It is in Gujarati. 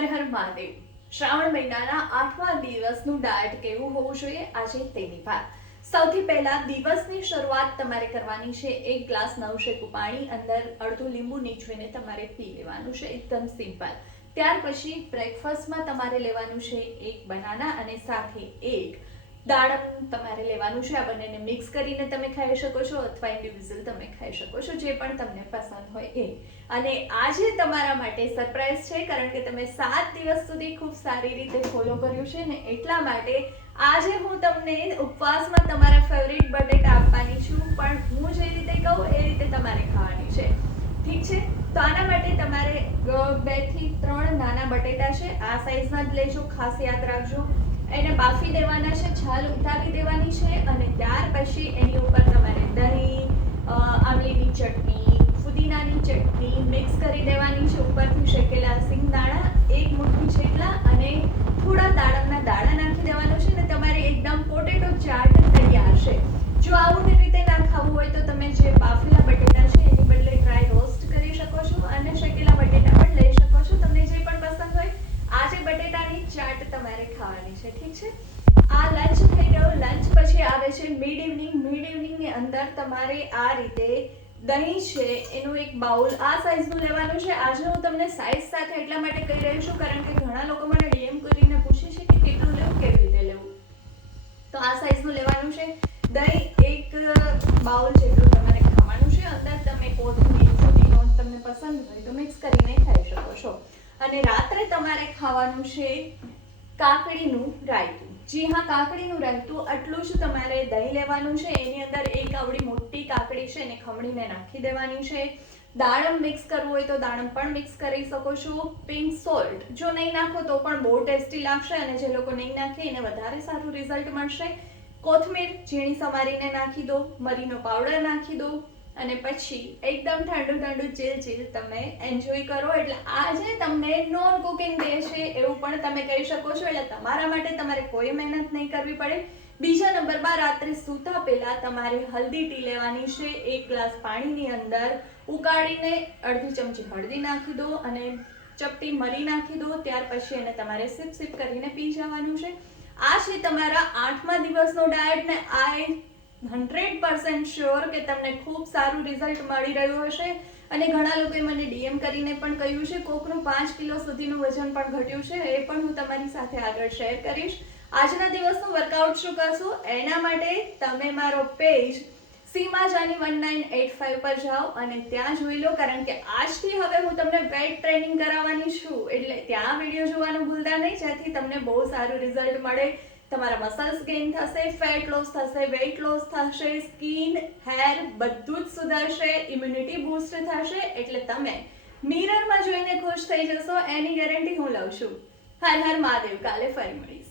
હર હર મહાદેવ। શ્રાવણ મહિનાના 8મા દિવસનું ડાયટ કેવું હોવું જોઈએ આજે તેની વાત। સૌથી પહેલા દિવસની શરૂઆત તમારે કરવાની છે। 1 ગ્લાસ નવશેકું પાણી અંદર અડધું લીંબુ નીચવીને તમારે પી લેવાનું છે, એકદમ સિમ્પલ। ત્યાર પછી બ્રેકફાસ્ટમાં તમારે લેવાનું છે 1 બનાના અને સાથે 1 દાડમ તમારે લેવાનું છે। આ બંનેને મિક્સ કરીને તમે ખાઈ શકો છો અથવા ઇન્ડિવિજ્યુઅલ તમે ખાઈ શકો છો, જે પણ તમને પસંદ હોય એ। અને આજે તમારા માટે સરપ્રાઈઝ છે, કારણ કે તમે 7 દિવસ સુધી ખૂબ સારી રીતે ફોલો કર્યું છે ને, એટલા માટે આજે હું તમને ઉપવાસમાં તમારા ફેવરિટ બટેટા આપવાની છું, પણ હું જે રીતે કહું એ રીતે તમારે ખાવાની છે, ઠીક છે? તો આના માટે તમારે 2 થી 3 નાના બટેટા છે, આ સાઈઝના જ લેજો, ખાસ યાદ રાખજો। એને બાફી દેવાના છે, છાલ ઉતારી દેવાની છે અને ત્યાર પછી એની ઉપર તમારે દહીં, આમલીની ચટણી, ફુદીનાની ચટણી મિક્સ કરી દેવાની છે। ઉપરથી શેકેલા સિંગદાણા 1 મુઠ્ઠી જેટલા અને થોડા દાડમના દાણા નાખી દેવાનું છે ને તમારે એકદમ પોટેટો ચાટ તૈયાર છે। જો આવું રીતે ના ખાવું હોય તો તમે જે બાફેલા બટેટા છે એની બદલે ડ્રાય રોસ્ટ કરી શકો છો અને શેકેલા બટેટા પણ લઈ શકો છો, તમને જે પણ પસંદ હોય। આજે બટેટાની ચાટ તમારે ખાવાની છે, ઠીક છે? આ લંચ થઈ ગયો। લંચ પછી આવે છે મિડ ઇવનિંગ। મિડ ઇવનિંગની અંદર તમારે આ રીતે દહીં છે એનું એક બાઉલ આ સાઈઝનું લેવાનું છે। આજે હું તમને સાઈઝ સાથે એટલા માટે કહી રહી છું કારણ કે ઘણા લોકો મને ડીએમ કરીને પૂછે છે કે કેટલું લેવું, કેવી રીતે લેવું, તો આ સાઈઝનું લેવાનું છે। દહીં 1 બાઉલ જેટલું તમારે ખાવાનું છે। અંદર તમે કોથમીર, ફુદીનો તમને પસંદ હોય તો મિક્સ કરીને ખાઈ શકો છો। અને રાત્રે તમારે ખાવાનું છે કાકડીનું રાયતું। જી હા, કાકડીનું રાયતું। આટલું જ તમારે દહીં લેવાનું છે, એની અંદર 1 આવડી મોટી કાકડી છે એને ખમણીને નાખી દેવાની છે। દાડમ મિક્સ કરવું હોય તો દાડમ પણ મિક્સ કરી શકો છો। પિંક સોલ્ટ જો નહીં નાખો તો પણ બહુ ટેસ્ટી લાગશે અને જે લોકો નહીં નાખે એને વધારે સારું રિઝલ્ટ મળશે। કોથમીર ઝીણી સમારીને નાખી દો, મરીનો પાવડર નાખી દો અને પછી એકદમ ઠંડુ ઠંડુ ચીલ તમે એન્જોય કરો। એટલે આજે તમને નોન કુકિંગ ડે છે એવું પણ તમે કહી શકો છો, એટલે તમારા માટે તમારે કોઈ મહેનત નહીં કરવી પડે। બીજા નંબરમાં રાત્રે સૂતા પહેલા તમારે હલ્દી ટી લેવાની છે। 1 ગ્લાસ પાણીની અંદર ઉકાળીને અડધી ચમચી હળદી નાખી દો અને ચપટી મરી નાખી દો, ત્યાર પછી એને તમારે સિપ કરીને પી જવાનું છે। આ છે તમારા 8મા દિવસનો ડાયટ ને આઈ 100% શ્યોર કે તમને ખૂબ સારું રિઝલ્ટ મળી રહ્યું હશે। અને ઘણા લોકોએ મને ડીએમ કરીને પણ કહ્યું છે, કોકનું 5 કિલો સુધીનું વજન પણ ઘટ્યું છે, એ પણ હું તમારી સાથે આગળ શેર કરીશ। આજના દિવસનું વર્કઆઉટ શું કરશું એના માટે તમે મારો પેજ સીમા જાની 1985 પર જાઓ અને ત્યાં જોઈ લો, કારણ કે આજથી હવે હું તમને વેટ ટ્રેનિંગ કરાવવાની છું, એટલે ત્યાં વિડીયો જોવાનું ભૂલતા નહીં, જેથી તમને બહુ સારું રિઝલ્ટ મળે। તમારા મસલ્સ ગેઇન થશે, ફેટ લોસ થશે, વેઇટ લોસ થશે, સ્કિન, હેર બધું જ સુધરશે, ઇમ્યુનિટી બૂસ્ટ થશે, એટલે તમે મિરરમાં જોઈને ખુશ થઈ જશો, એની ગેરંટી હું લઉં છું। હર હર મહાદેવ। કાલે ફરી મળીશ।